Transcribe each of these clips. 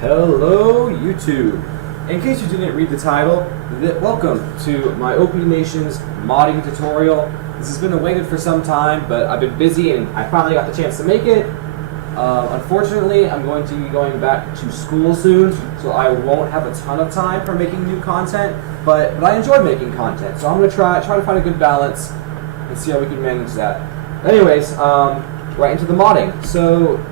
Hello YouTube! In case you didn't read the title, welcome to my OP Nations modding tutorial. This has been awaited for some time, but I've been busy and I finally got the chance to make it. Unfortunately, I'm going to be going back to school soon, so I won't have a ton of time for making new content, but I enjoy making content, so I'm going to try to find a good balance and see how we can manage that. Anyways, right into the modding. So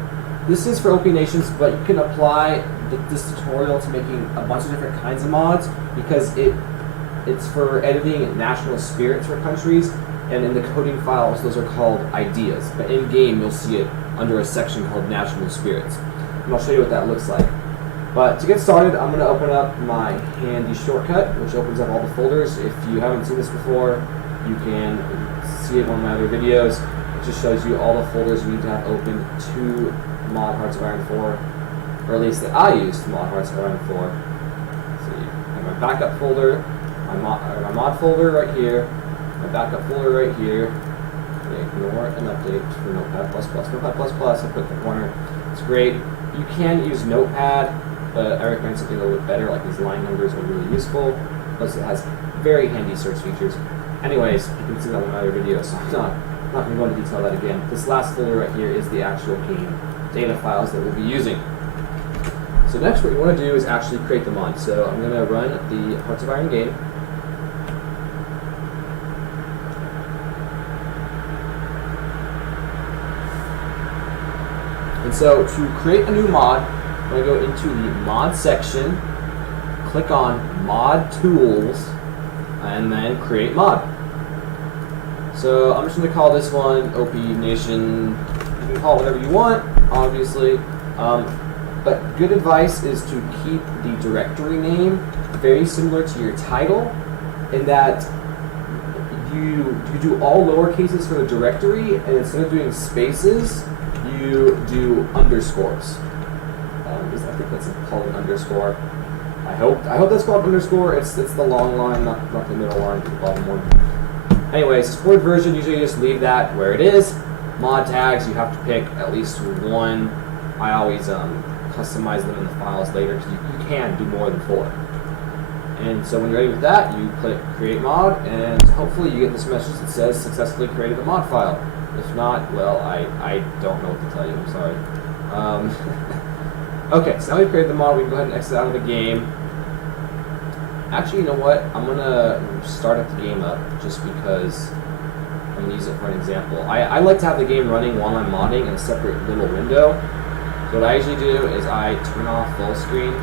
this is for OP Nations, but you can apply this tutorial to making a bunch of different kinds of mods because it's for editing national spirits for countries, and in the coding files those are called ideas, but in game you'll see it under a section called national spirits, and I'll show you what that looks like. But to get started, I'm going to open up my handy shortcut which opens up all the folders. If you haven't seen this before, you can see it in one of my other videos. It just shows you all the folders you need to have open to mod Hearts of Iron 4, or at least that I use to mod Hearts of Iron 4. So you have my backup folder, my mod folder right here, my backup folder right here. Ignore an update for Notepad++. Notepad++, I put the corner. It's great. You can use Notepad, but I recommend something a little bit better, like these line numbers are really useful. Plus it has very handy search features. Anyways, you can see that in my other video, so I'm not going to go into detail that again. This last folder right here is the actual game data files that we'll be using. So next what you want to do is actually create the mod. So I'm going to run the Hearts of Iron game. And so to create a new mod, I'm going to go into the mod section, click on mod tools, and then create mod. So I'm just going to call this one OP Nation. You can call it whatever you want, obviously. But good advice is to keep the directory name very similar to your title, in that you do all lowercases for the directory, and instead of doing spaces, you do underscores. I think that's called an underscore. I hope that's called underscore. It's the long line, not the middle line, the bottom one. Anyways, support version, usually you just leave that where it is. Mod tags, you have to pick at least one. I always customize them in the files later because you can do more than 4. And so when you're ready with that, you click Create Mod, and hopefully you get this message that says successfully created a mod file. If not, well, I don't know what to tell you, I'm sorry. Okay, so now we've created the mod, we can go ahead and exit out of the game. Actually, you know what? I'm going to start up the game up just because I'm going to use it for an example. I like to have the game running while I'm modding in a separate little window. So what I usually do is I turn off full screen,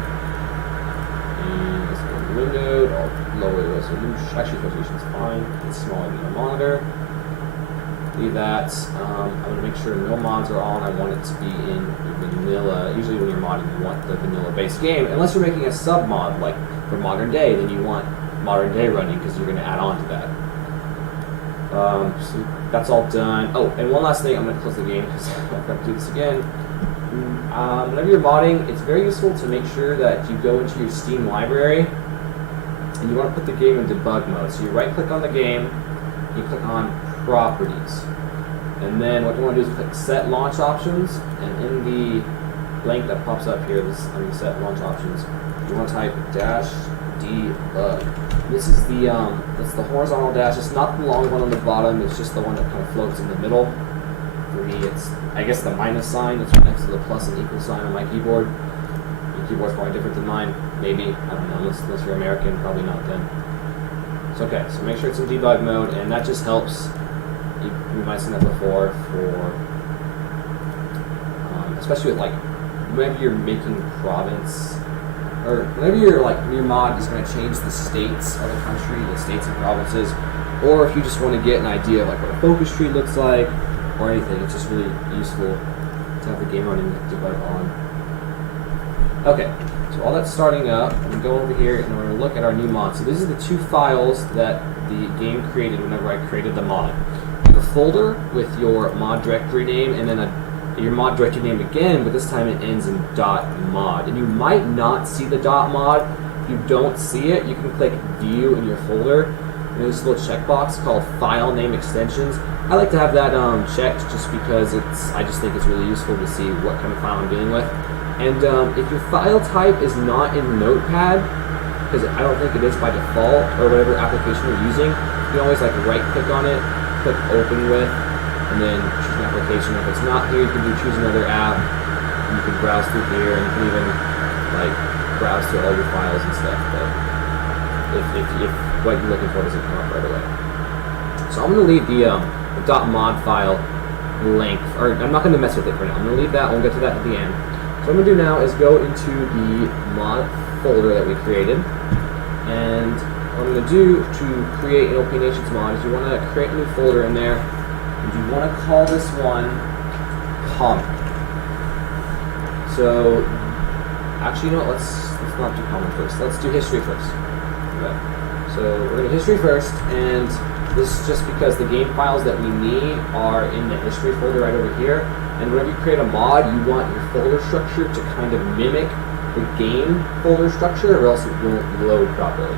and it's windowed, I'll lower the resolution. Actually, resolution's fine. It's smaller than the monitor. Leave that. I'm going to make sure no mods are on. I want it to be in vanilla. Usually when you're modding, you want the vanilla based game. Unless you're making a sub mod, like for modern day, then you want modern day running because you're going to add on to that. So that's all done. Oh, and one last thing, I'm going to close the game because I've got to do this again. Whenever you're modding, it's very useful to make sure that you go into your Steam library and you want to put the game in debug mode. So you right click on the game, you click on Properties, and then what you want to do is click Set Launch Options, and in the blank that pops up here, this under Set Launch Options, you want to type -debug. This is it's the horizontal dash. It's not the long one on the bottom. It's just the one that kind of floats in the middle. For me, it's I guess the minus sign that's right next to the plus and equal sign on my keyboard. Your keyboard's probably different than mine. Maybe, I don't know. Unless you're American, probably not then. It's okay. So make sure it's in debug mode, and that just helps. You might have seen that before for, especially with like, whenever you're making province, or whenever your mod is going to change the states of a country, the states and provinces, or if you just want to get an idea of like what a focus tree looks like, or anything, it's just really useful to have the game running with debug on. Okay, so while that's starting up, I'm going to go over here and we're going to look at our new mod. So these are the 2 files that the game created whenever I created the mod. You have a folder with your mod directory name, and then your mod directory name again, but this time it ends in .mod. And you might not see the .mod. If you don't see it, you can click View in your folder, and there's this little checkbox called File Name Extensions. I like to have that checked just because I just think it's really useful to see what kind of file I'm dealing with. And if your file type is not in Notepad, because I don't think it is by default, or whatever application you're using, you can always like right click on it, click open with, and then choose an application. If it's not here, you can choose another app. You can browse through here, and you can even like browse through all your files and stuff. But if what you're looking for doesn't come up right away. So I'm going to leave the .mod file length, or I'm not going to mess with it for now. I'm going to leave that. We'll get to that at the end. So what I'm going to do now is go into the mod folder that we created, and what I'm going to do to create an OP Nations mod is you want to create a new folder in there, and you want to call this one common. So actually, you know what? Let's not do common first. Let's do history first. Okay. So we're going to history first, and this is just because the game files that we need are in the history folder right over here. And whenever you create a mod, you want your folder structure to kind of mimic the game folder structure, or else it won't load properly.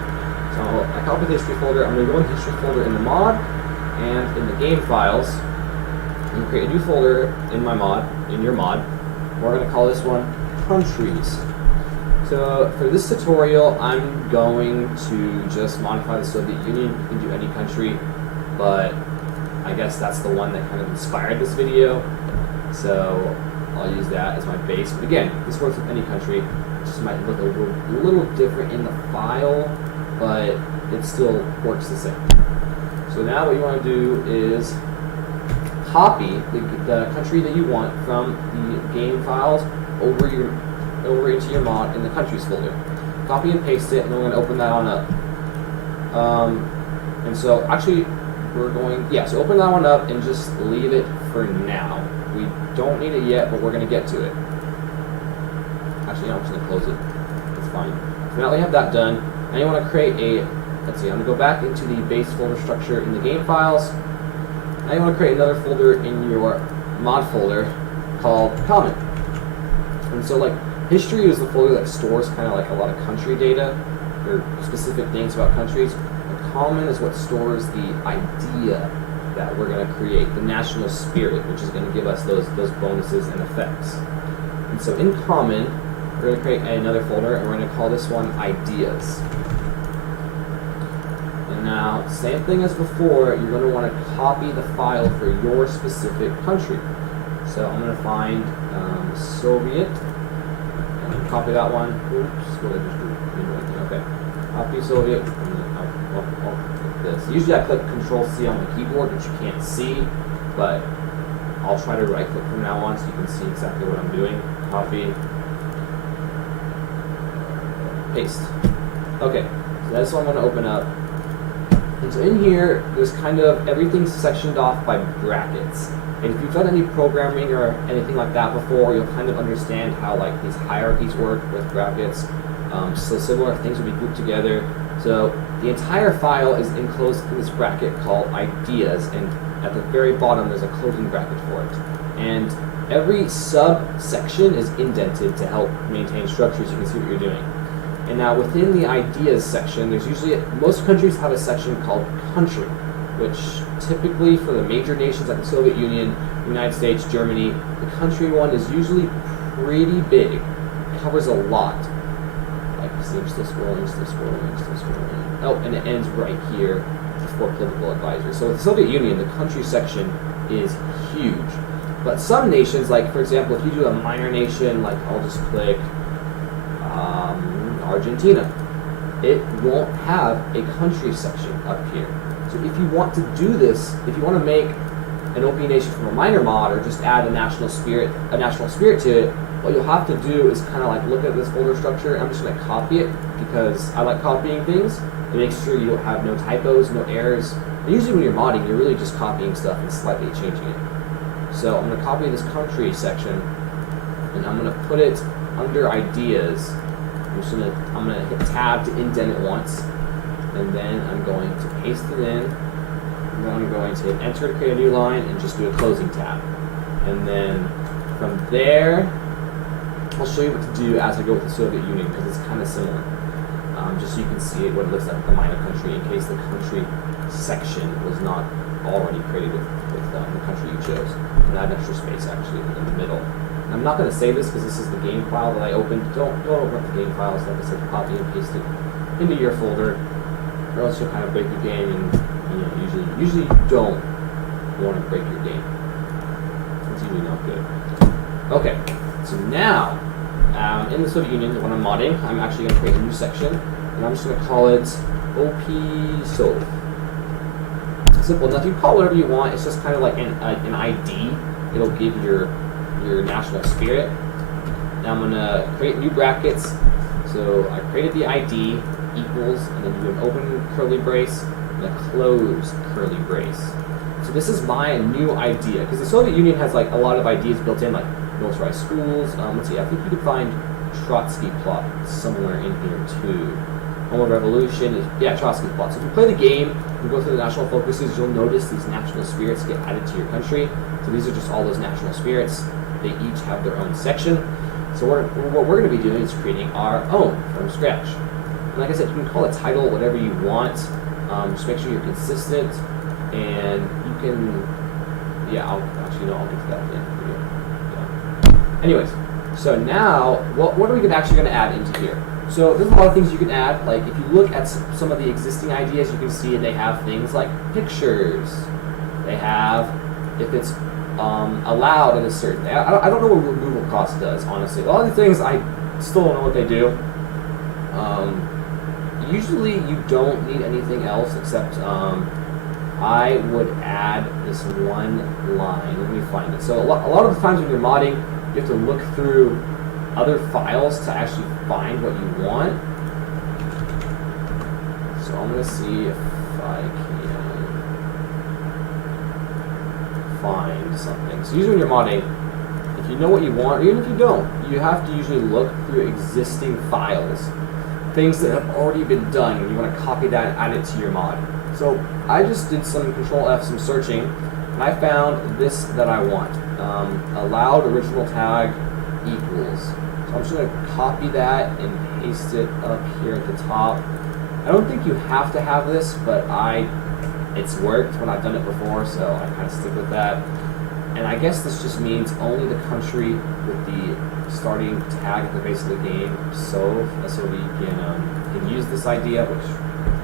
So I copy the history folder. I'm going to go in the history folder in the mod, and in the game files, I'm going to create a new folder in my mod, in your mod. We're going to call this one countries. So for this tutorial, I'm going to just modify the Soviet Union. You can do any country, but I guess that's the one that kind of inspired this video. So I'll use that as my base. But again, this works with any country. It just might look a little different in the file, but it still works the same. So now what you want to do is copy the country that you want from the game files over into your mod in the countries folder. Copy and paste it, and then we're going to open that on up. And so actually so open that one up and just leave it for now. We don't need it yet, but we're going to get to it. Actually, I'm just going to close it. It's fine. So now we have that done. Now you want to create I'm going to go back into the base folder structure in the game files. Now you want to create another folder in your mod folder called common. And so like history is the folder that stores kind of like a lot of country data or specific things about countries. But common is what stores the idea that we're going to create, the national spirit, which is going to give us those bonuses and effects. And so in common, we're going to create another folder, and we're going to call this one ideas. And now, same thing as before, you're going to want to copy the file for your specific country. So I'm going to find Soviet, and copy that one. Oops, what did I just do? Okay. Copy Soviet, and I'll click this. Usually I click Control-C on the keyboard, which you can't see, but I'll try to right-click from now on so you can see exactly what I'm doing. Copy, paste. Okay, so that's what I'm going to open up. And so in here, there's kind of everything sectioned off by brackets. And if you've done any programming or anything like that before, you'll kind of understand how like these hierarchies work with brackets. So similar things will be grouped together. So the entire file is enclosed in this bracket called ideas, and at the very bottom there's a closing bracket for it. And every subsection is indented to help maintain structure so you can see what you're doing. And now within the ideas section, there's usually, most countries have a section called country, which typically for the major nations like the Soviet Union, United States, Germany, the country one is usually pretty big. It covers a lot. Like, see, I'm still scrolling. Oh, and it ends right here for political advisors. So with the Soviet Union, the country section is huge. But some nations, like for example, if you do a minor nation, like I'll just click Argentina, it won't have a country section up here. So if you want to do this, if you want to make an OP nation from a minor mod or just add a national spirit to it, what you'll have to do is kind of like look at this folder structure. I'm just going to copy it because I like copying things. It makes sure you don't have no typos, no errors. And usually when you're modding, you're really just copying stuff and slightly changing it. So I'm going to copy this country section, and I'm going to put it under ideas. I'm going to hit tab to indent it once, and then I'm going to paste it in, and then I'm going to hit enter to create a new line and just do a closing tab. And then from there, I'll show you what to do as I go with the Soviet Union because it's kind of similar. Just so you can see what it looks like with the minor country in case the country section was not already created with the country you chose. And add extra space actually in the middle. I'm not going to save this because this is the game file that I opened. Don't open up the game files. Like I said, copy and paste it into your folder, or else you'll kind of break your game, and usually you don't want to break your game. It's usually not good. Okay, so now in the Soviet Union, when I'm modding, I'm actually going to create a new section, and I'm just going to call it OP Sov. Simple. Now, if you call it whatever you want, it's just kind of like an ID. It'll give your national spirit. Now I'm going to create new brackets. So I created the ID equals, and then you do an open curly brace and a close curly brace. So this is my new idea, because the Soviet Union has like a lot of ideas built in, like militarized schools. Let's see, I think you could find Trotsky plot somewhere in here too. Home Revolution is, yeah, Trotsky plot. So if you play the game and go through the national focuses, you'll notice these national spirits get added to your country. So these are just all those national spirits. They each have their own section. So what we're going to be doing is creating our own from scratch. And like I said, you can call it title whatever you want. Just make sure you're consistent, and you can, yeah, I'll get to that at the end of the video. Yeah. Anyways, so now what are we actually going to add into here? So there's a lot of things you can add. Like if you look at some of the existing ideas, you can see they have things like pictures. They have, if it's allowed in a certain, I don't know what removal cost does, honestly. A lot of the things I still don't know what they do. Usually you don't need anything else except I would add this one line. Let me find it. So a lot of the times when you're modding, you have to look through other files to actually find what you want. So I'm going to see if I can find something. So usually when you're modding, if you know what you want, or even if you don't, you have to usually look through existing files, things that have already been done, and you want to copy that and add it to your mod. So I just did some Control F, some searching, and I found this that I want. Allowed original tag equals. So I'm just going to copy that and paste it up here at the top. I don't think you have to have this, but it's worked when I've done it before, so I kind of stick with that. And I guess this just means only the country with the starting tag at the base of the game, so we can use this idea, which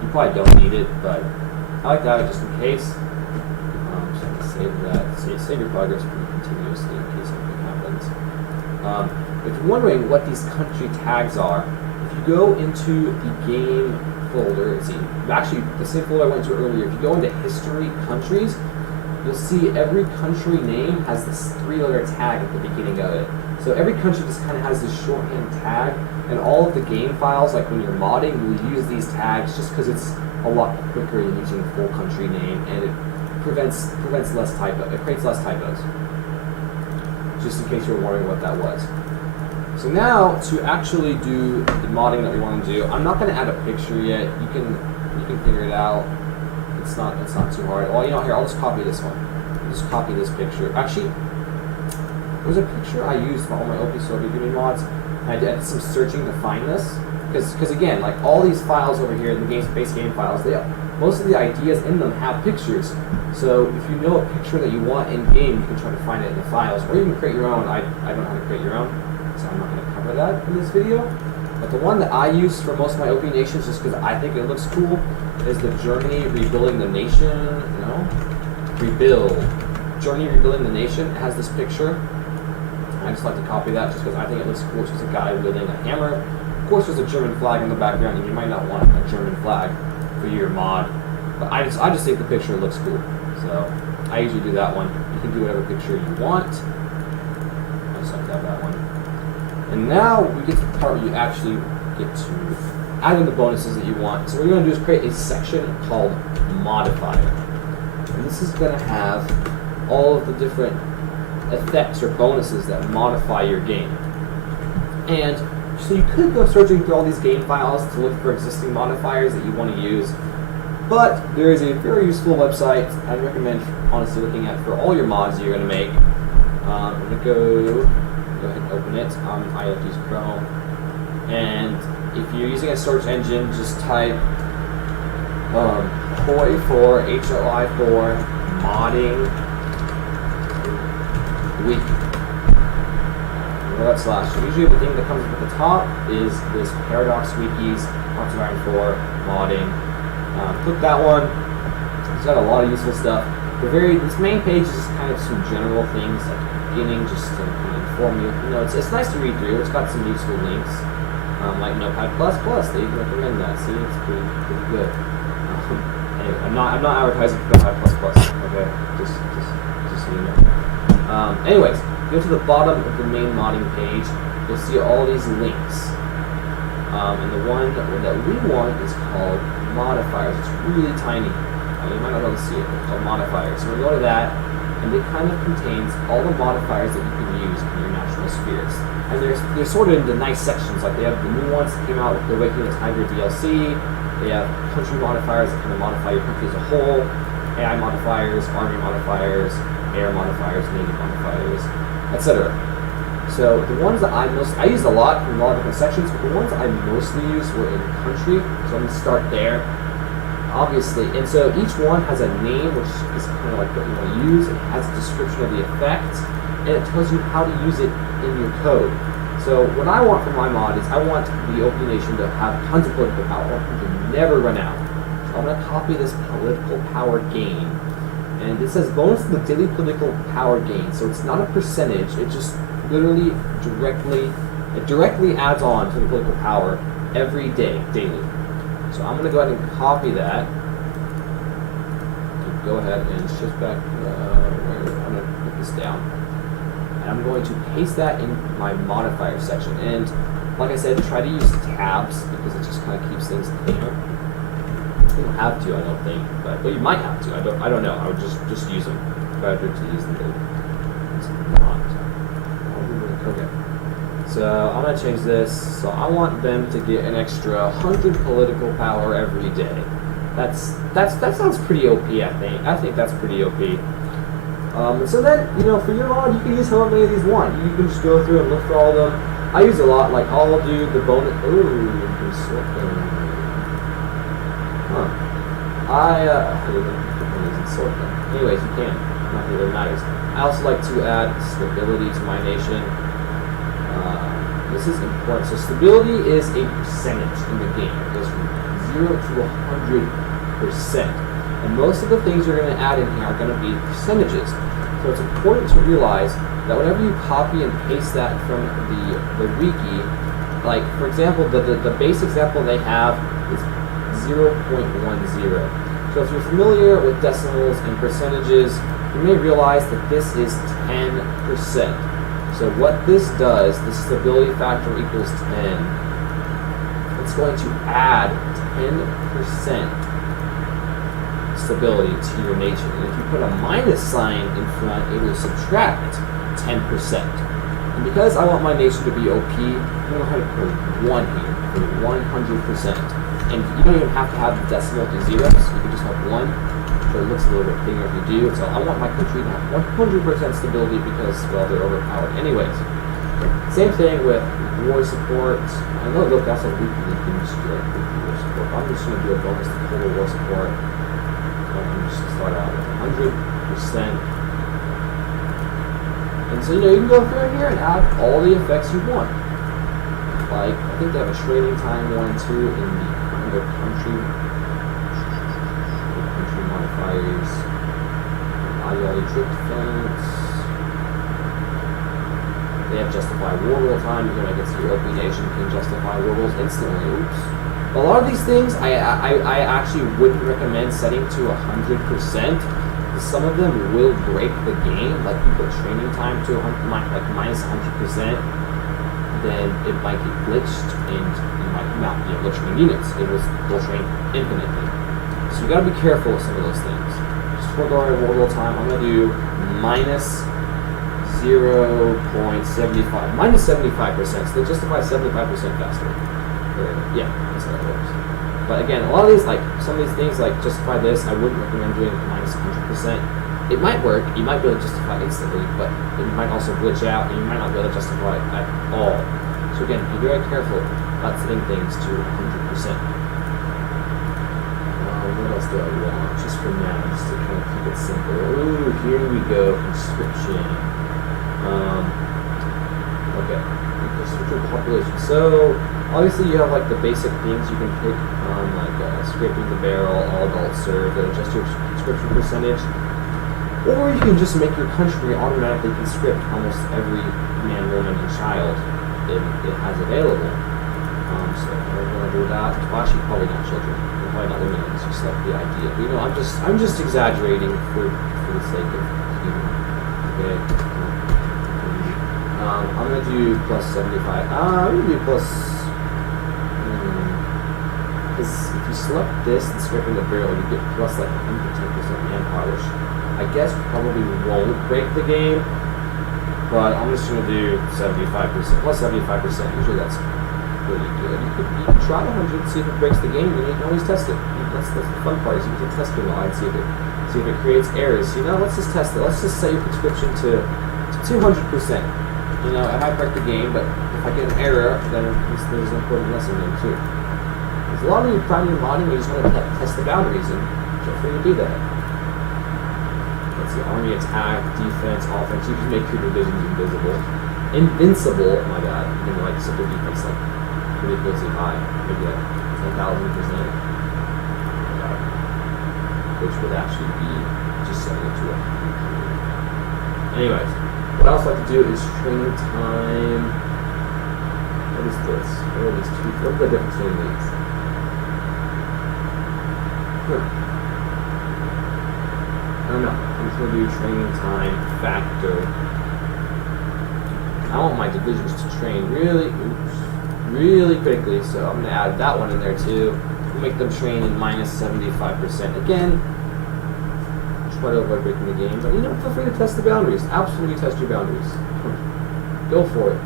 you probably don't need it, but I like that just in case. So I'm going to save that. Save your progress pretty continuously in case something happens. If you're wondering what these country tags are, if you go into the game folder, actually the same folder I went to earlier, if you go into history countries, you'll see every country name has this 3-letter tag at the beginning of it. So every country just kind of has this shorthand tag, and all of the game files, like when you're modding, will use these tags just because it's a lot quicker than using the full country name, and it prevents less typo. It creates less typos. Just in case you're wondering what that was. So now to actually do the modding that we want to do, I'm not going to add a picture yet. You can figure it out. It's not too hard. Well, here, I'll just copy this one. I'll just copy this picture. Actually, there was a picture I used for all my OP Soviet Union mods, and I did some searching to find this. Because again, like all these files over here, the base game files, most of the ideas in them have pictures. So if you know a picture that you want in game, you can try to find it in the files, or you can create your own. I don't know how to create your own, so I'm not going to cover that in this video. But the one that I use for most of my OP nations, just because I think it looks cool, is the Germany Rebuilding the Nation. Germany Rebuilding the Nation. It has this picture. I just like to copy that just because I think it looks cool. It's just a guy wielding a hammer. Of course, there's a German flag in the background, and you might not want a German flag for your mod. But I just think the picture looks cool. So I usually do that one. You can do whatever picture you want. I just like that one. And now we get to the part where you actually get to add in the bonuses that you want. So what you're going to do is create a section called Modifier. And this is going to have all of the different effects or bonuses that modify your game. And so you could go searching through all these game files to look for existing modifiers that you want to use. But there is a very useful website I recommend honestly looking at for all your mods that you're going to make. I'm going to go ahead and open it. I like to use Chrome. And if you're using a search engine, just type HOI4, HOI4 modding week. paradox slash. So usually the thing that comes up at the top is this paradox wikis, HOI4, modding. Click that one. It's got a lot of useful stuff. This main page is just kind of some general things at the beginning, just to kind of inform you. It's nice to read through. It's got some useful links, like Notepad++. They even recommend that. See, it's pretty good. Anyway, I'm not advertising for Notepad++. Okay, just so you know. Anyways, go to the bottom of the main modding page. You'll see all these links. And the one that we want is called modifiers. It's really tiny. You might not be able to see it. It's called modifiers. So we go to that, and it kind of contains all the modifiers that you can use in your natural spirits. And they're sorted into nice sections. Like they have the new ones that came out with the Waking the Tiger DLC. They have country modifiers that kind of modify your country as a whole. AI modifiers, army modifiers, air modifiers, native modifiers, etc. So the ones that I used a lot in a lot of different sections, but the ones that I mostly used were in country. So I'm going to start there, obviously. And so each one has a name, which is kind of like what you want to use. It has a description of the effect, and it tells you how to use it in your code. So what I want for my mod is I want the OP Nation to have tons of political power. I want them to never run out. So I'm going to copy this political power gain. And it says bonus to the daily political power gain. So it's not a percentage. It just literally directly adds on to the political power every day, daily. So I'm going to go ahead and copy that. Go ahead and shift back. I'm going to put this down. And I'm going to paste that in my modifier section. And like I said, try to use tabs because it just kind of keeps things cleaner. You don't have to, I don't think, but you might have to. I don't know. I would just use them. Better to use them. It's not. Okay. So I'm gonna change this. So I want them to get an extra 100 political power every day. That sounds pretty OP. I think that's pretty OP. So then, for your mod, you can use how many of these want. You can just go through and look for all of them. I use a lot. Like I'll do the bonus. Ooh, sort them. Anyways, you can. Not that it matters. I also like to add stability to my nation. This is important. So stability is a percentage in the game. It goes from 0 to 100%. And most of the things you're going to add in here are going to be percentages. So it's important to realize that whenever you copy and paste that from the wiki, like for example, the base example they have is 0.10. So if you're familiar with decimals and percentages, you may realize that this is 10%. So what this does, the stability factor equals 10. It's going to add 10% stability to your nation. And if you put a minus sign in front, it will subtract 10%. And because I want my nation to be OP, I'm going to have to put 1 here for 100%. And you don't even have to have the decimal to zeros. You can just have 1. So it looks a little bit bigger if you do. So I want my country to have 100% stability because, well, they're overpowered. Anyways, same thing with war support. I know, look, that's a weekly boost, right? Weekly war support. I'm just going to do a bonus to total war support. I'm just going to start out with 100%. And so, you can go through here and add all the effects you want. Like, I think they have a trading time 1 and 2 in the country. Modifiers, ideology trip defense. They have justify war roll time. You're going to get to your OP Nation, you can justify war rolls instantly. Oops. A lot of these things I actually wouldn't recommend setting to 100%. Some of them will break the game. Like you put training time to minus 100%, then it might get glitched and you might not be able to train units. They'll train infinitely. So you gotta be careful with some of those things. Just for war roll time, I'm gonna do minus 0.75, minus 75%. So they justify 75% faster. Yeah, that's how that works. But again, a lot of these, like some of these things, like justify this, I wouldn't recommend doing minus 100%. It might work. You might be able to justify instantly, but it might also glitch out, and you might not be able to justify it at all. So again, be very careful about setting things to 100%. What else do I want? Just for now, just to kind of keep it simple. Ooh, here we go. Conscription. Okay. Infrastructure population. So obviously you have like the basic things you can pick, like scraping the barrel, all adults served, adjust your conscription percentage, or you can just make your country automatically conscript almost every man, woman, and child it has available. So what do I do with that? Well, actually, probably not children. Probably not women. It's just like the idea. But, you know, I'm just exaggerating for the sake of humor. Okay. I'm gonna do plus 75. I'm gonna do plus. Because if you select this and scrape in the barrel, you get plus like 110% manpower, which I guess probably won't break the game. But I'm just gonna do 75%, plus 75%. Usually that's pretty good. You could try 100, see if it breaks the game, and you can always test it. That's the fun part. Is you can test your mod, see if it creates errors. You know, let's just test it. Let's just set your conscription to 200%. You know, it might break the game, but if I get an error, then there's an important lesson there too. There's a lot of you primary modding, you just want to test the boundaries, and feel free to do that. Let's see, army attack, defense, offense. You can make your divisions invisible. Invincible, oh my god, you can like set the defense like ridiculously high, maybe like 10,000%. Which would actually be just setting it to a. Anyways, what I also like to do is training time. What is this? What are these two? What are the difference between these? I don't know. I'm just gonna do training time factor. I want my divisions to train really quickly, so I'm gonna add that one in there too. Make them train in minus 75%. Again, try to avoid breaking the game, but you know, feel free to test the boundaries. Absolutely test your boundaries. Go for it.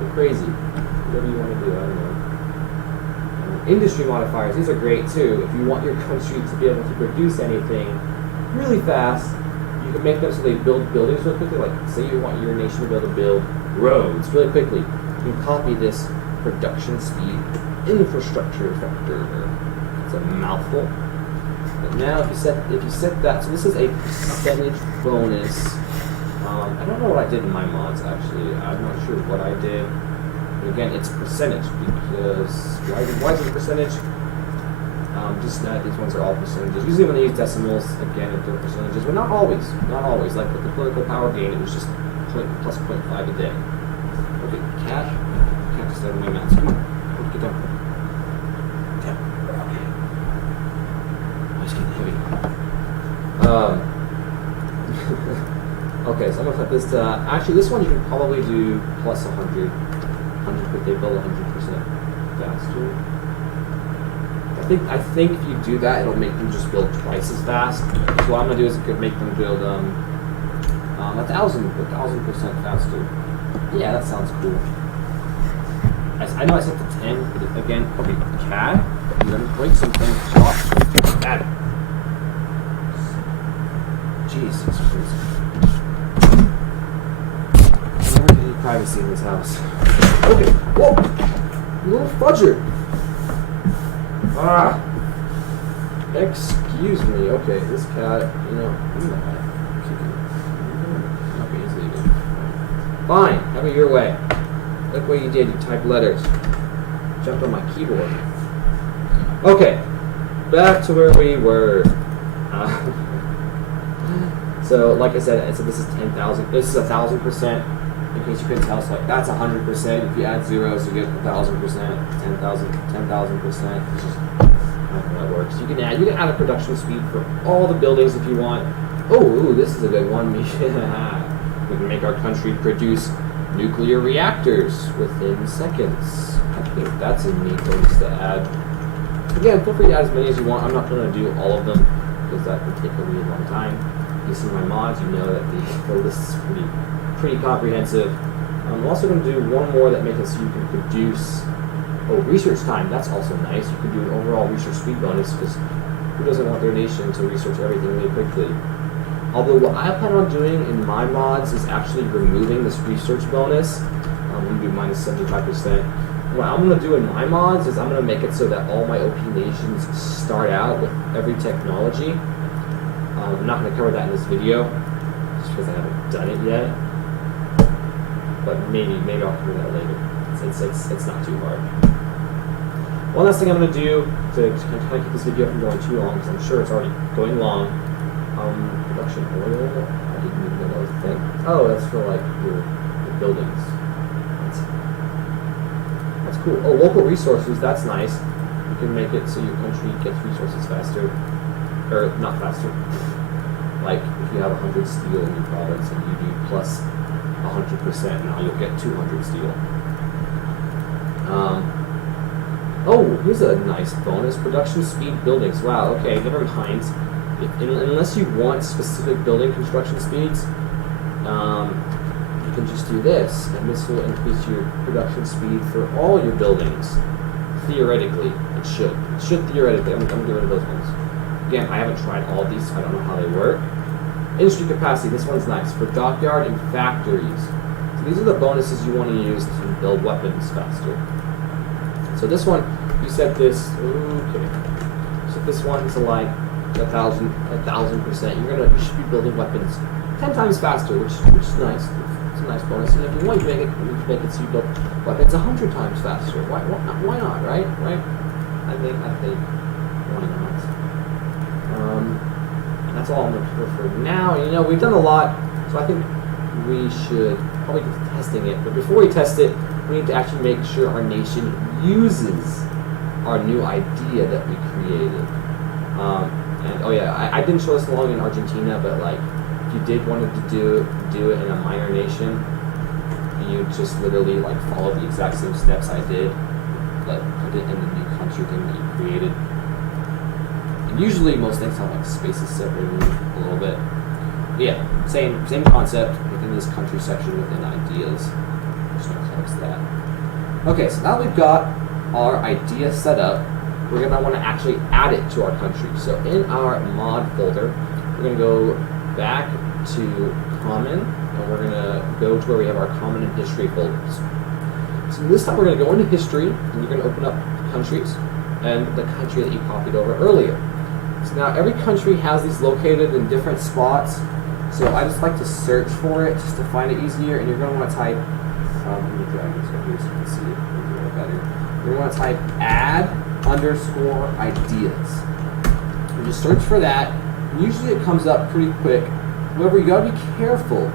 Go crazy. Whatever you want to do, I don't know. Industry modifiers, these are great too. If you want your country to be able to produce anything really fast, you can make them so they build buildings really quickly. Like, say you want your nation to be able to build roads really quickly. You can copy this production speed infrastructure factor. It's a mouthful. But now if you set that, so this is a percentage bonus. I don't know what I did in my mods actually. I'm not sure what I did. But again, it's percentage because why is it a percentage? Just that these ones are all percentages. Usually when they use decimals, again, if they're percentages, but not always. Not always. Like with the political power gain, it was just plus 0.5 a day. Okay, cat just out of my mouse. Come on, get down. Okay, so I'm gonna put this to, actually this one you can probably do plus 100, but they build 100% faster. I think if you do that, it'll make them just build twice as fast. So what I'm gonna do is make them build 1,000% faster. Yeah, that sounds cool. I know I set to 10, but again, okay, cat, you're gonna break something. Cat. Jesus Christ. I never get any privacy in this house. Okay, whoa! You little fudger! Ah! Excuse me. Okay, this cat, you know, I'm not okay, he's leaving. Fine, have it your way. Look what you did, you typed letters. Jumped on my keyboard. Okay, back to where we were. So, like I said, this is 10,000. This is 1,000%. In case you couldn't tell, so like that's 100%. If you add zeros, you get 1,000%, 10,000, 10,000%. It's just how that works. You can add a production speed for all the buildings if you want. Oh, ooh, this is a good one. We can make our country produce nuclear reactors within seconds. I think that's a neat thing to add. Again, feel free to add as many as you want. I'm not going to do all of them because that would take a really long time. If you see my mods, you know that the list is pretty comprehensive. I'm also going to do one more that makes it so you can produce. Oh, research time. That's also nice. You can do an overall research speed bonus because who doesn't want their nation to research everything really quickly? Although what I plan on doing in my mods is actually removing this research bonus. I'm going to do minus 75%. What I'm going to do in my mods is I'm going to make it so that all my OP nations start out with every technology. I'm not going to cover that in this video, just because I haven't done it yet. but maybe I'll cover that later. It's not too hard. One last thing I'm going to do to kind of keep this video from going too long, because I'm sure it's already going long. Production oil. I didn't even know that was a thing. Oh, that's for like your buildings. That's cool. Oh, local resources. That's nice. You can make it so your country gets resources faster, or not faster. Like if you have 100 steel in your province and you do plus 100%, now you'll get 200 steel. Oh, here's a nice bonus. Production speed buildings. Wow, okay, never mind. Unless you want specific building construction speeds, you can just do this, and this will increase your production speed for all your buildings. Theoretically, it should. It should theoretically. I'm getting rid of those ones. Again, I haven't tried all of these, so I don't know how they work. Industry capacity. This one's nice. For dockyard and factories. So these are the bonuses you want to use to build weapons faster. So this one, you set this, okay. So this one to like 1,000%. You should be building weapons 10 times faster, which is nice. It's a nice bonus. And if you want, you can make it so you build weapons 100 times faster. Why not? Right? I think why not? That's all I'm going to cover for now. You know, we've done a lot, so I think we should probably get to testing it. But before we test it, we need to actually make sure our nation uses our new idea that we created. And oh yeah, I didn't show this along in Argentina, but like if you did wanted to do it in a minor nation, you just literally like follow the exact same steps I did, but put it in the new country thing that you created. And usually most things have like spaces separated a little bit. But yeah, same concept within this country section within ideas. Just gonna close that. Okay, so now we've got our idea set up. We're going to want to actually add it to our country. So in our mod folder, we're going to go back to common, and we're going to go to where we have our common and history folders. So this time we're going to go into history, and you're going to open up countries and the country that you copied over earlier. So now every country has these located in different spots. So I just like to search for it just to find it easier, and you're going to want to type, let me drag this over here so you can see it a little better. You're going to want to type add_ideas. You just search for that. And usually it comes up pretty quick. However, you gotta be careful.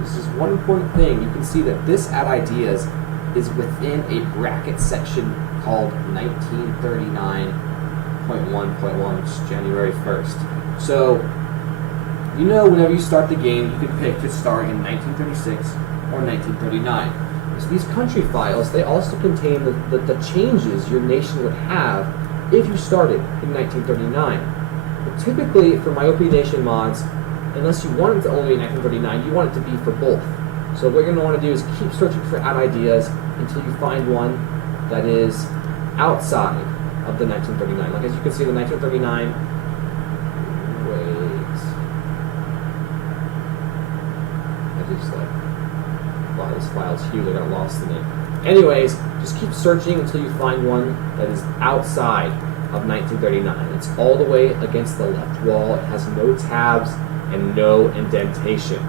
This is one important thing. You can see that this add ideas is within a bracket section called 1939.1.1, which is January 1st. So, you know, whenever you start the game, you can pick to start in 1936 or 1939. So these country files, they also contain the changes your nation would have if you started in 1939. But typically, for Myopia Nation mods, unless you want it to only be 1939, you want it to be for both. So what you're going to want to do is keep searching for add ideas until you find one that is outside of the 1939. Like as you can see, the 1939, wow, this file's huge, I got lost in it. Anyways, just keep searching until you find one that is outside of 1939. It's all the way against the left wall. It has no tabs and no indentation.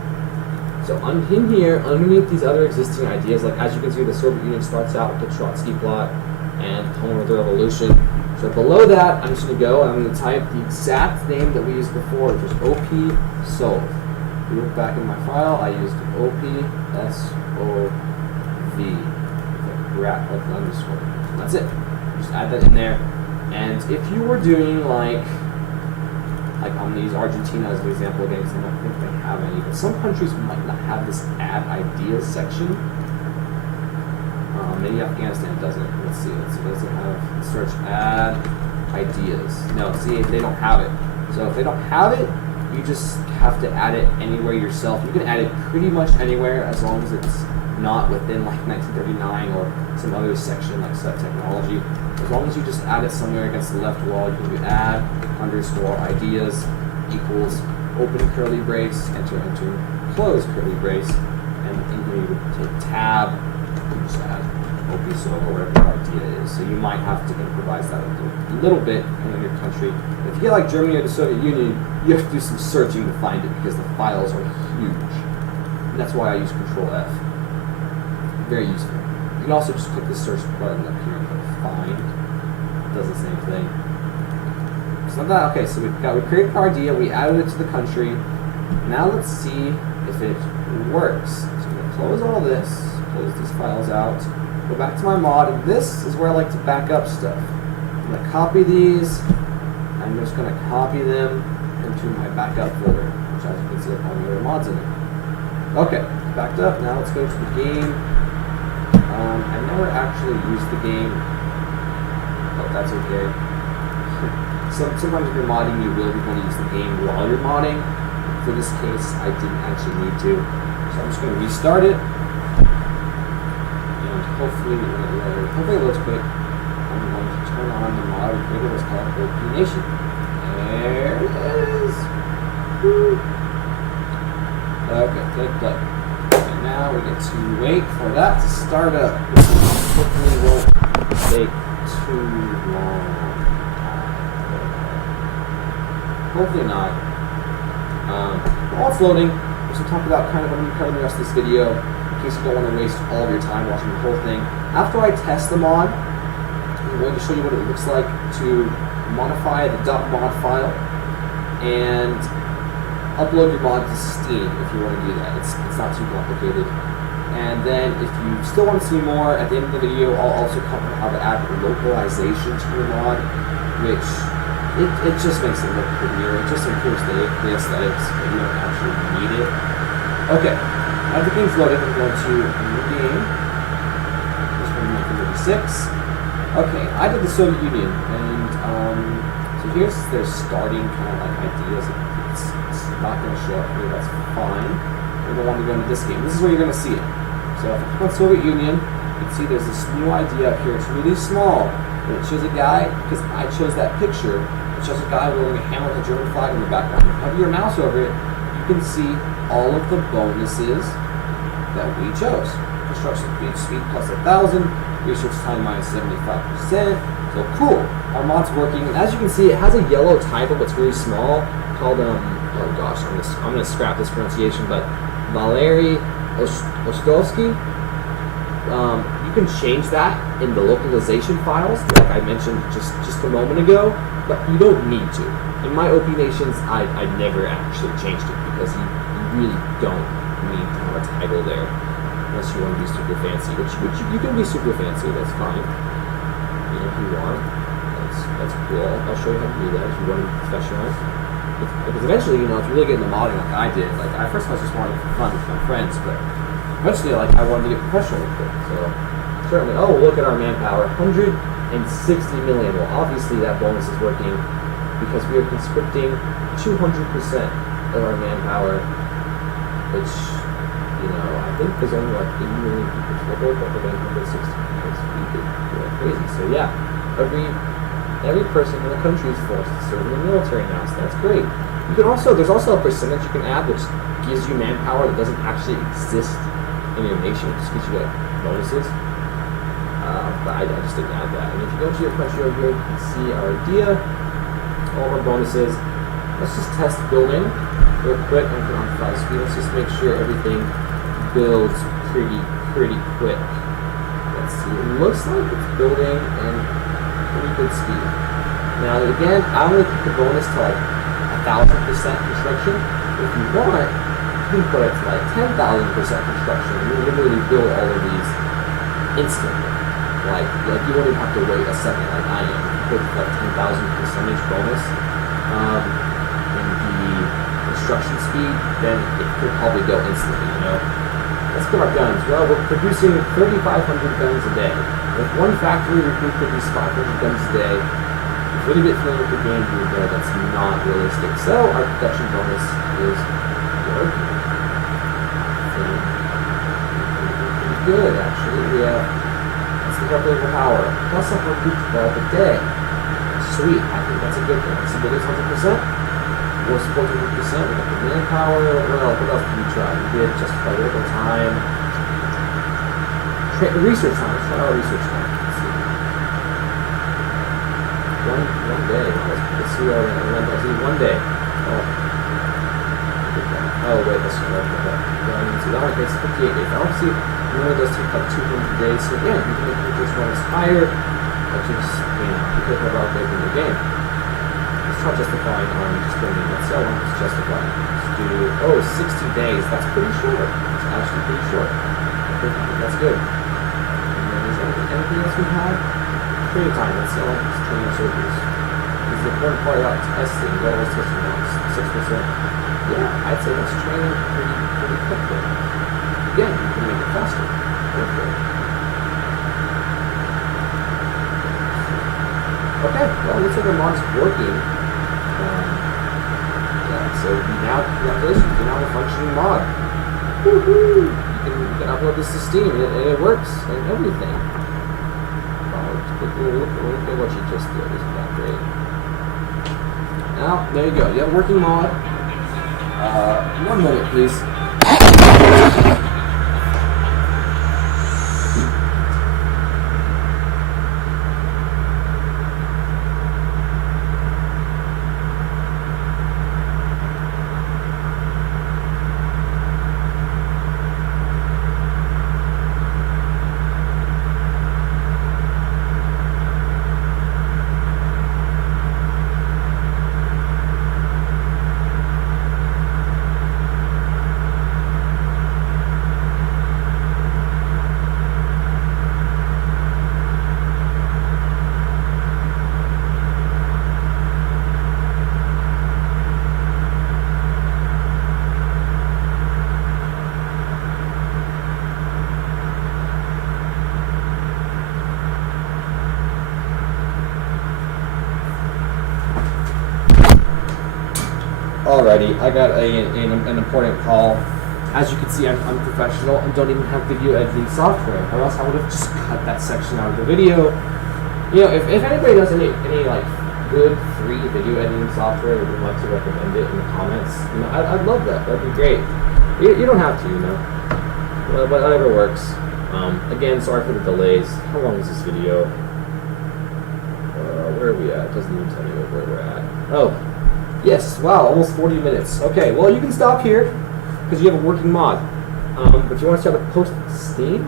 So in here, underneath these other existing ideas, like as you can see, the Soviet Union starts out with the Trotsky plot and Home of the Revolution. So below that, I'm just going to go and I'm going to type the exact name that we used before, which was OP Solve. If you look back in my file, I used OPSOV with an underscore. And that's it. Just add that in there. And if you were doing like on these Argentina as an example again, because I don't think they have any, but some countries might not have this add ideas section. Maybe Afghanistan doesn't. Let's see. Does it have search add ideas? No, see, they don't have it. So if they don't have it, you just have to add it anywhere yourself. You can add it pretty much anywhere as long as it's not within like 1939 or some other section like set technology. As long as you just add it somewhere against the left wall, you can do add underscore ideas equals open curly brace, enter, close curly brace, and in here you would take tab and just add OPSO or whatever your idea is. So you might have to improvise that a little bit in your country. If you get like Germany or the Soviet Union, you have to do some searching to find it because the files are huge. And that's why I use Control F. very useful. You can also just click the search button up here and click find. It does the same thing. So that, okay, so we created our idea, we added it to the country. Now let's see if it works. So I'm going to close all this, close these files out, go back to my mod, and this is where I like to back up stuff. I'm going to copy these, I'm just going to copy them into my backup folder, which as you can see, I have my other mods in it. Okay, backed up, now let's go to the game. I never actually used the game. Oh, that's okay. Sometimes if you're modding, you will want to use the game while you're modding. For this case, I didn't actually need to. So I'm just going to restart it. And hopefully it looks quick. I'm going to turn on the mod and create what's called localisation. There it is. Woo. Okay, click play. And now we get to wait for that to start up. Hopefully it won't take too long. Hopefully not. While it's loading, we're going to talk about kind of what I'm covering the rest of this video, in case you don't want to waste all of your time watching the whole thing. After I test the mod, I'm going to show you what it looks like to modify the .mod file and upload your mod to Steam if you want to do that. It's not too complicated. And then if you still want to see more, at the end of the video, I'll also cover how to add localization to your mod, which it just makes it look prettier. It just improves the aesthetics, but you don't actually need it. Okay, as the game's loading, I'm going to new game. This one, 1986. Okay, I did the Soviet Union, and so here's their starting kind of like ideas. It's not going to show up here, that's fine. We're going to want to go into this game. This is where you're going to see it. So if I click on Soviet Union, you can see there's this new idea up here. It's really small. And it shows a guy, because I chose that picture, it shows a guy wearing a hammer with a German flag in the background. If you have your mouse over it, you can see all of the bonuses that we chose. Construction speed plus 1,000, research time minus 75%. So cool, our mod's working. And as you can see, it has a yellow title that's really small called, oh gosh, I'm gonna scrap this pronunciation, but Valery Ostrovsky. You can change that in the localization files, like I mentioned just a moment ago, but you don't need to. In my OP Nations, I never actually changed it because you really don't need to have a title there unless you want to be super fancy, which you can be super fancy, that's fine. You know, if you want, that's cool. I'll show you how to do that if you want to specialize. Because eventually, you know, if you really get into modding like I did, like at first I was just wanting for fun with my friends, but eventually, like, I wanted to get professional with it. So certainly, oh, look at our manpower, 160 million. Well, obviously that bonus is working because we are conscripting 200% of our manpower, which, you know, I think there's only like 80 million people total, but we're getting 160 because we did crazy. So yeah, every person in the country is forced to serve in the military now, so that's great. You can also, there's also a percentage you can add which gives you manpower that doesn't actually exist in your nation. It just gives you like bonuses. But I just didn't add that. And if you go to your country over here, you can see our idea, all of our bonuses. Let's just test building real quick. I'm going on 5 speed. Let's just make sure everything builds pretty quick. Let's see. It looks like it's building in pretty good speed. Now again, I only put the bonus to like 1,000% construction. If you want, you can put it to like 10,000% construction. You literally build all of these instantly. Like you won't even have to wait a second like I am. If you put like 10,000% bonus in the construction speed, then it could probably go instantly, you know. Let's get our guns. Well, we're producing 3,500 guns a day. With one factory, we can produce 500 guns a day. If you really get familiar with the game, you would know that's not realistic. So our production bonus is working. Pretty good, actually. We have, let's look up labor power. Plus 100 a day. Sweet. I think that's a good thing. Let's see, it is 100%. We're supporting 100%. We got the manpower. What else can we try? We did justify labor time. Research time. Let's try our research time. Let's see. One day. Let's see our let's see 1 day. Oh wait, let's see. That one takes 58 days. I don't see. Normally it does take like 200 days. So again, you can make pictures when it's higher, but just, people have updated your game. It's not justifying just bringing it. Let's see how long it's justifying. Let's do, 60 days. That's pretty short. It's actually pretty short. That's good. And then is there anything else we have? Training time. Let's see how long it's training circles. This is the important part about testing. What was testing on? 6%. Yeah, I'd say that's training pretty quickly. Again, you can make it faster. Go for it. Okay, well, it looks like our mod's working. So congratulations, you now have a functioning mod. Woohoo! You can upload this to Steam and it works and everything. Look at what you just did. Isn't that great? Now, there you go. You have a working mod. 1 moment, please. Alrighty, I got an important call. As you can see, I'm professional and don't even have video editing software, or else I would have just cut that section out of the video. If anybody does any like good free video editing software, would like to recommend it in the comments. I'd love that. That'd be great. You don't have to, but whatever works. Again, sorry for the delays. How long is this video? Where are we at? It doesn't even tell me where we're at. Oh. Yes, wow, almost 40 minutes. Okay, well, you can stop here because you have a working mod. But if you want to start a post Steam,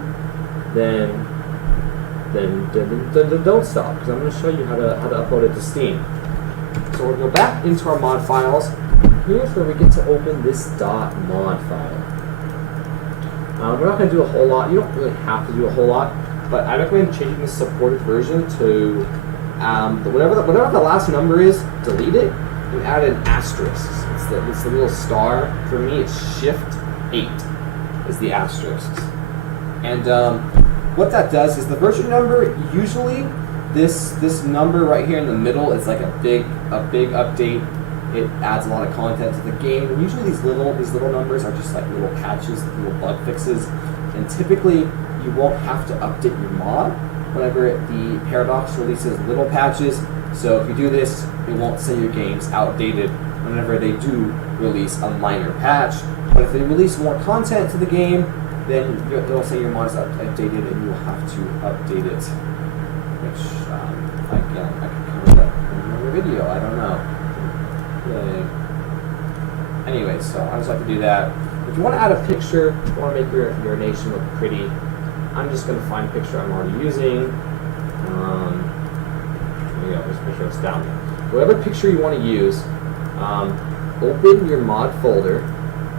then don't stop, because I'm going to show you how to upload it to Steam. So we'll go back into our mod files. Here's where we get to open this .mod file. We're not going to do a whole lot. You don't really have to do a whole lot, but I recommend changing the supported version to whatever the last number is. Delete it. And add an asterisk. It's the little star. For me, it's Shift 8 is the asterisk. And what that does is the version number, usually this number right here in the middle is like a big update. It adds a lot of content to the game. And usually these little numbers are just like little patches, little bug fixes. And typically you won't have to update your mod whenever the Paradox releases little patches. So if you do this, it won't say your game's outdated whenever they do release a minor patch. But if they release more content to the game, then it'll say your mod is outdated and you'll have to update it. Which I can cover that in another video. I don't know. Anyway, so I just like to do that. If you want to add a picture, if you want to make your nation look pretty, I'm just going to find a picture I'm already using. This picture is down there. Whatever picture you want to use, open your mod folder,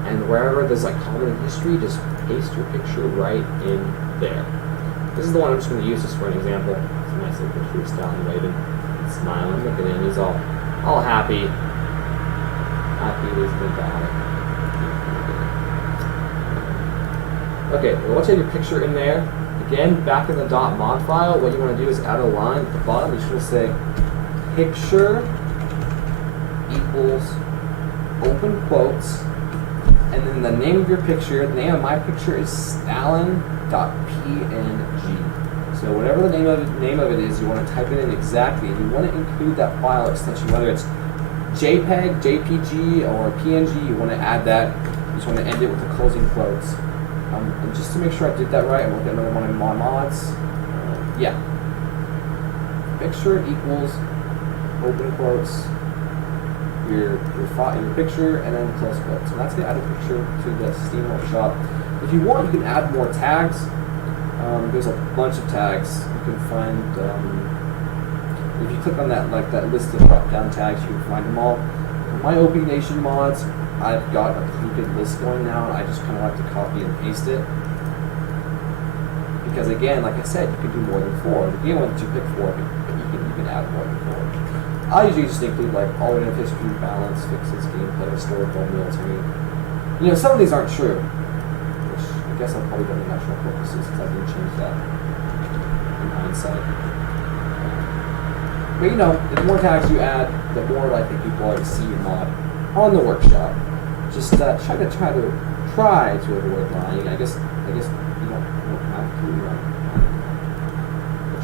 and wherever there's like common history, just paste your picture right in there. This is the one I'm just going to use just for an example. It's a nice little picture of Stalin waving and smiling. Look at him, he's all happy. Happy he's been back. Okay, well, once you have your picture in there, again, back in the .mod file, what you want to do is add a line at the bottom. You should say picture equals open quotes, and then the name of your picture. The name of my picture is Stalin.png. So whatever the name of it is, you want to type it in exactly, and you want to include that file extension, whether it's JPEG, JPG, or PNG. You want to add that. You just want to end it with the closing quotes. And just to make sure I did that right, I looked at another one of my mods. Yeah. Picture equals open quotes, your picture, and then close quotes. So that's going to add a picture to the Steam Workshop. If you want, you can add more tags. There's a bunch of tags you can find. If you click on that list of drop-down tags, you can find them all. For my OP Nation mods, I've got a pretty good list going now, and I just kind of like to copy and paste it. Because again, like I said, you can do more than 4. The game will let you pick 4, but you can add more than 4. I usually just include like alternative history, balance, fixes, gameplay, historical, military. You know, some of these aren't true, which I guess I've probably done the national purposes because I didn't change that in hindsight. But you know, the more tags you add, the more likely people are to see your mod on the workshop. Just try to avoid lying. I guess you don't have to.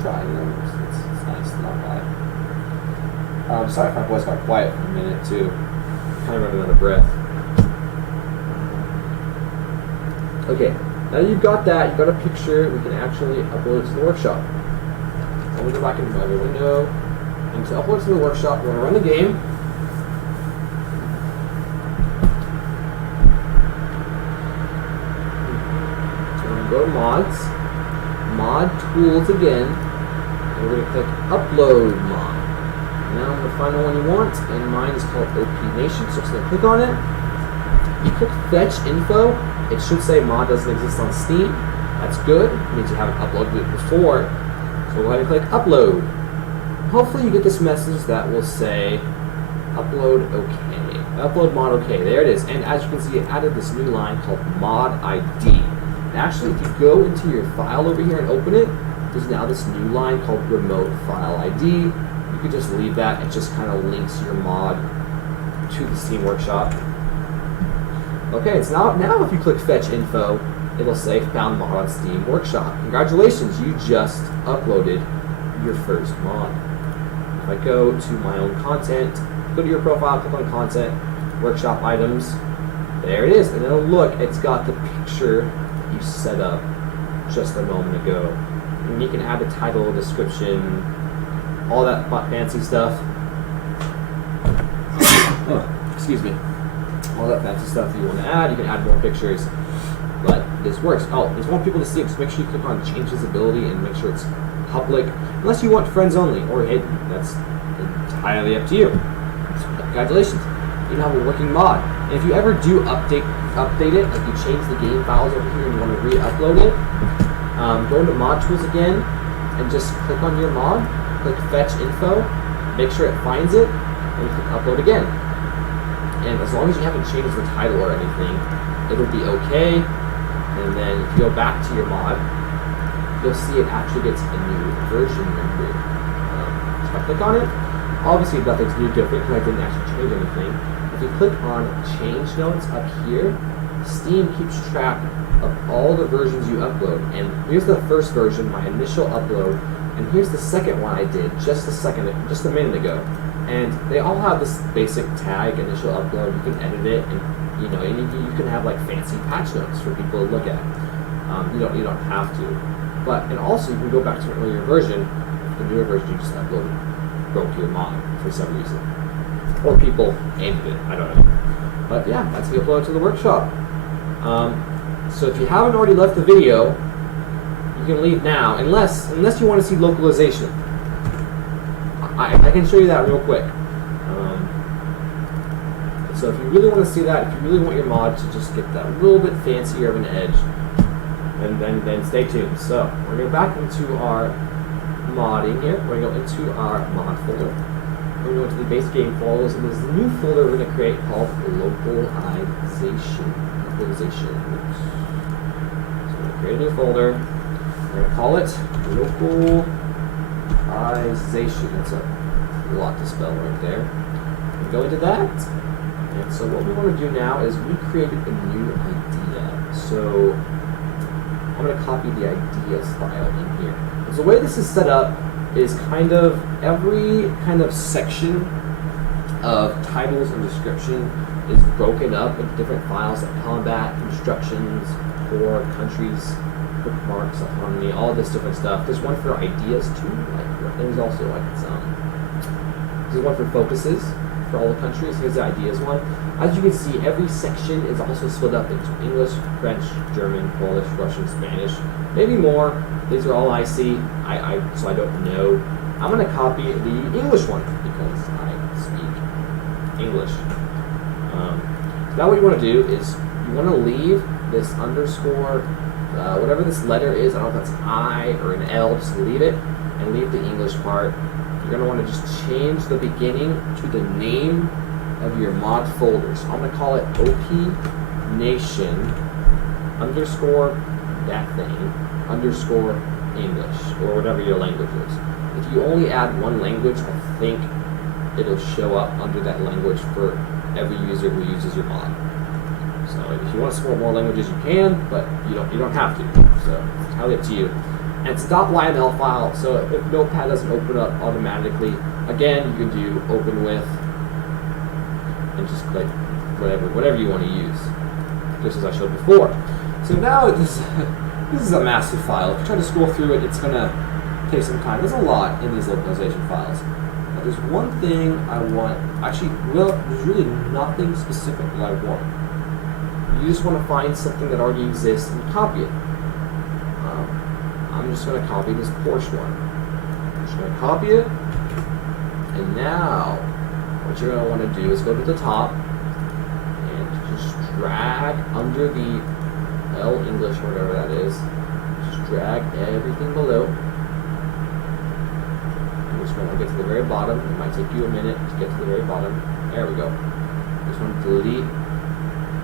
Try. You know, it's nice to not lie. Sorry if my voice got quiet for a minute too. Kind of running out of breath. Okay, now you've got that. You've got a picture. We can actually upload it to the workshop. So we go back into my window. And to upload to the workshop, we're going to run the game. So we're going to go to mods, mod tools again, and we're going to click upload mod. Now I'm going to find the one you want, and mine is called OP Nation, so just going to click on it. You click fetch info, it should say mod doesn't exist on Steam. That's good, it means you haven't uploaded it before. So go ahead and click upload. Hopefully you get this message that will say upload OK. Upload mod OK. There it is. And as you can see, it added this new line called mod ID. And actually, if you go into your file over here and open it, there's now this new line called remote file ID. You could just leave that. It just kind of links your mod to the Steam Workshop. Okay, it's now if you click fetch info, it'll say found mod on Steam Workshop. Congratulations, you just uploaded your first mod. If I go to my own content, go to your profile, click on content, workshop items, there it is. And it'll look, it's got the picture you set up just a moment ago. And you can add a title, description, all that fancy stuff. Oh, excuse me. All that fancy stuff you want to add, you can add more pictures. But this works. Oh, there's more people to see it, so make sure you click on change visibility and make sure it's public, unless you want friends only or hidden. That's entirely up to you. So congratulations, you now have a working mod. And if you ever do update it, like you change the game files over here and you want to re-upload it, go into mod tools again and just click on your mod, click fetch info, make sure it finds it, and click upload again. And as long as you haven't changed the title or anything, it'll be okay. And then if you go back to your mod, you'll see it actually gets a new version number. If I click on it, obviously nothing's new different because I didn't actually change anything. If you click on change notes up here, Steam keeps track of all the versions you upload. And here's the first version, my initial upload, and here's the second one I did just a minute ago. And they all have this basic tag, initial upload. You can edit it, and you can have like fancy patch notes for people to look at. You don't have to. But, and also you can go back to an earlier version, the newer version you just uploaded broke your mod for some reason. Or people ended it, I don't know. But yeah, that's the upload to the workshop. So if you haven't already left the video, you can leave now, unless you want to see localization. I can show you that real quick. So if you really want to see that, if you really want your mod to just get that little bit fancier of an edge, then stay tuned. So we're going to go back into our modding here. We're going to go into our mod folder. We're going to go into the base game folders, and there's a new folder we're going to create called localization. Oops. So we're going to create a new folder. We're going to call it localization. That's a lot to spell right there. We go into that. And so what we want to do now is we created a new idea. So I'm going to copy the ideas file in here. So the way this is set up is kind of every kind of section of titles and description is broken up into different files like combat, instructions, core, countries, bookmarks, autonomy, all this different stuff. There's one for ideas too. There's also there's one for focuses. for all the countries. Here's the ideas one. As you can see, every section is also split up into English, French, German, Polish, Russian, Spanish, maybe more. These are all I see, so I don't know. I'm going to copy the English one because I speak English. Now what you want to do is you want to leave this underscore, whatever this letter is, I don't know if that's I or an L, just leave it and leave the English part. You're going to want to just change the beginning to the name of your mod folder. So I'm going to call it OP Nation underscore that thing underscore English, or whatever your language is. If you only add one language, I think it'll show up under that language for every user who uses your mod. So if you want to support more languages, you can, but you don't have to. So it's entirely up to you. And it's a .yml file, so if Notepad doesn't open up automatically, again, you can do open with and just click whatever you want to use, just as I showed before. So now this is a massive file. If you try to scroll through it, it's going to take some time. There's a lot in these localization files. But there's one thing I want. Actually, well, there's really nothing specific that I want. You just want to find something that already exists and copy it. I'm just going to copy this Porsche one. I'm just going to copy it. And now, what you're going to want to do is go to the top and just drag under the L English, whatever that is. Just drag everything below. I'm just going to get to the very bottom. It might take you a minute to get to the very bottom. There we go. Just want to delete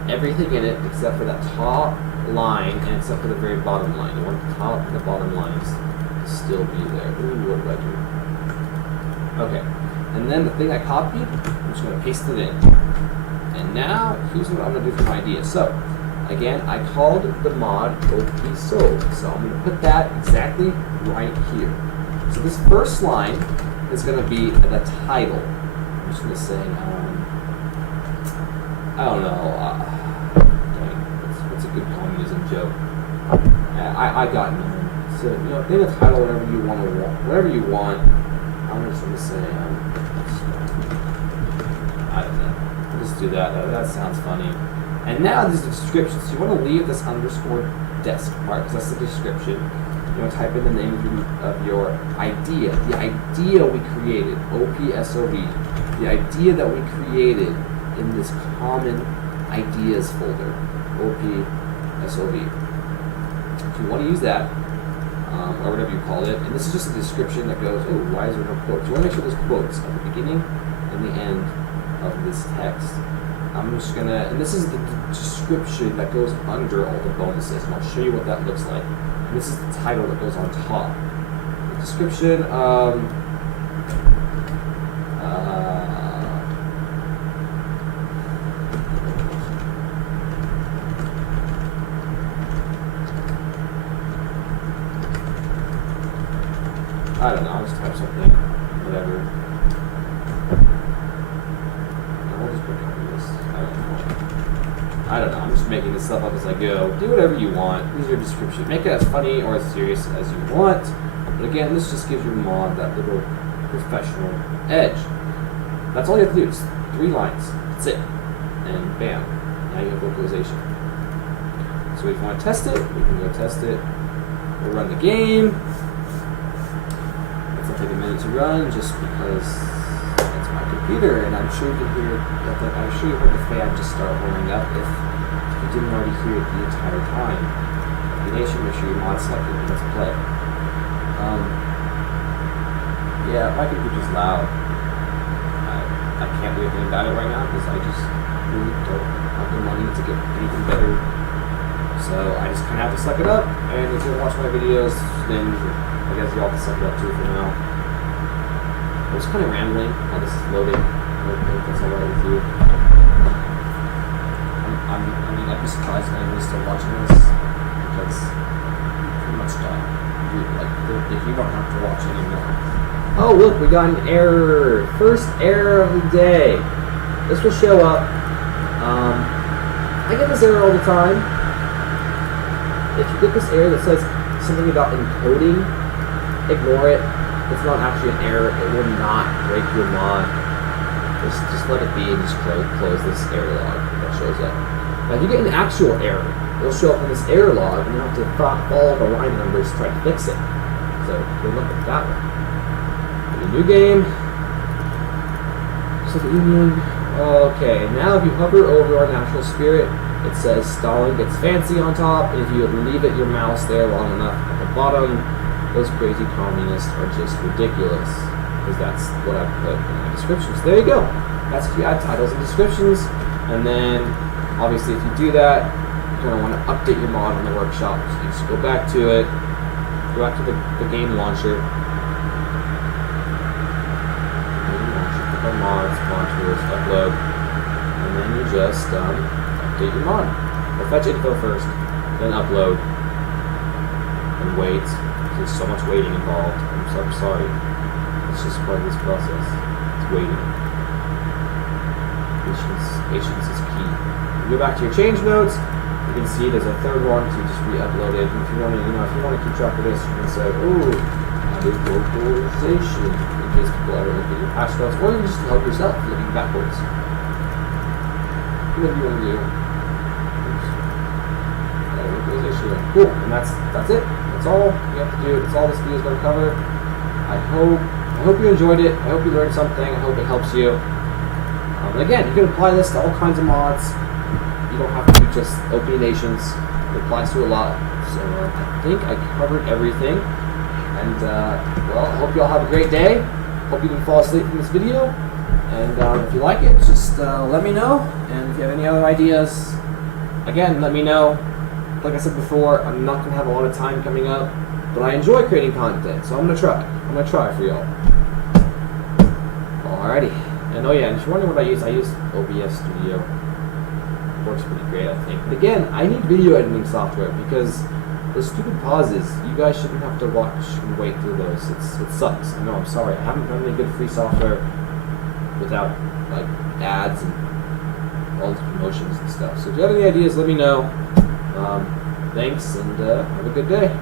everything in it except for that top line and except for the very bottom line. You want the top and the bottom lines to still be there. Ooh, what do I do? Okay. And then the thing I copied, I'm just going to paste it in. And now, here's what I'm going to do for my idea. So, again, I called the mod OP Sold. So I'm going to put that exactly right here. So this first line is going to be the title. I'm just going to say, I don't know, what's a good communism joke? I got none. So, name the title whatever you want. Whatever you want. I'm just going to say, I don't know. Let's do that. That sounds funny. And now there's the description. So you want to leave this underscore desk part, because that's the description. You want to type in the name of your idea. The idea we created, OPSOV. The idea that we created in this common ideas folder, OPSOV. So you want to use that, or whatever you call it. And this is just a description that goes, oh, why is there no quotes? You want to make sure there's quotes at the beginning and the end of this text. I'm just going to, and this is the description that goes under all the bonuses, and I'll show you what that looks like. And this is the title that goes on top. The description, I don't know, I'll just type something, whatever. I'll just put this. I don't know, I'm just making this stuff up as I go. Do whatever you want. Use your description. Make it as funny or as serious as you want. But again, this just gives your mod that little professional edge. That's all you have to do. It's 3 lines. That's it. And bam. Now you have localization. So if you want to test it, we can go test it. We'll run the game. It'll take a minute to run just because it's my computer, and I'm sure you can hear that. I'm sure you heard the fan just start rolling up if you didn't already hear it the entire time. Make sure your mod selected and let's play. Yeah, my computer's loud. I can't do anything about it right now because I just really don't have the money to get anything better. So I just kind of have to suck it up, and if you watch my videos, then I guess you all can suck it up too for now. I was kind of rambling while this is loading. I don't think that's alright with you. I'd be surprised if anybody's still watching this, because pretty much done. If you don't have to watch anymore. Oh, look, we got an error. First error of the day. This will show up. I get this error all the time. If you get this error that says something about encoding, ignore it. It's not actually an error. It will not break your mod. Just let it be and just close this error log that shows up. Now, if you get an actual error, it'll show up in this error log, and you have to follow the line numbers to try to fix it. So good luck with that one. A new game. So the Union. Okay, now if you hover over our National Spirit, it says Stalin gets fancy on top, and if you leave your mouse there long enough at the bottom, those crazy communists are just ridiculous. Because that's what I put in my descriptions. There you go. That's if you add titles and descriptions. And then, obviously, if you do that, you're going to want to update your mod in the workshop. So you just go back to it, go back to the game launcher. Click on mods, mod tools, upload, and then you just update your mod. Or fetch info first, then upload, and wait. There's so much waiting involved. I'm sorry. It's just part of this process. It's waiting. Patience is key. You go back to your change notes. You can see there's a third one to just re-upload it. And if you want to, if you want to keep track of this, you can say, "Oh, added localization," in case people ever look at your patch notes, or you can just help yourself looking backwards. Whatever you want to do. Added localization. Cool. And that's it. That's all you have to do. That's all this video is going to cover. I hope you enjoyed it. I hope you learned something. I hope it helps you. Again, you can apply this to all kinds of mods. You don't have to do just opening nations. It applies to a lot. So I think I covered everything. And well, I hope you all have a great day. Hope you didn't fall asleep from this video. And if you like it, just let me know. And if you have any other ideas, again, let me know. Like I said before, I'm not going to have a lot of time coming up, but I enjoy creating content, so I'm going to try. I'm going to try for y'all. Alrighty. And oh yeah, and if you're wondering what I use OBS Studio. It works pretty great, I think. But again, I need video editing software because those stupid pauses, you guys shouldn't have to watch and wait through those. It sucks. I know, I'm sorry. I haven't found any good free software without like ads and all these promotions and stuff. So if you have any ideas, let me know. Thanks, and have a good day.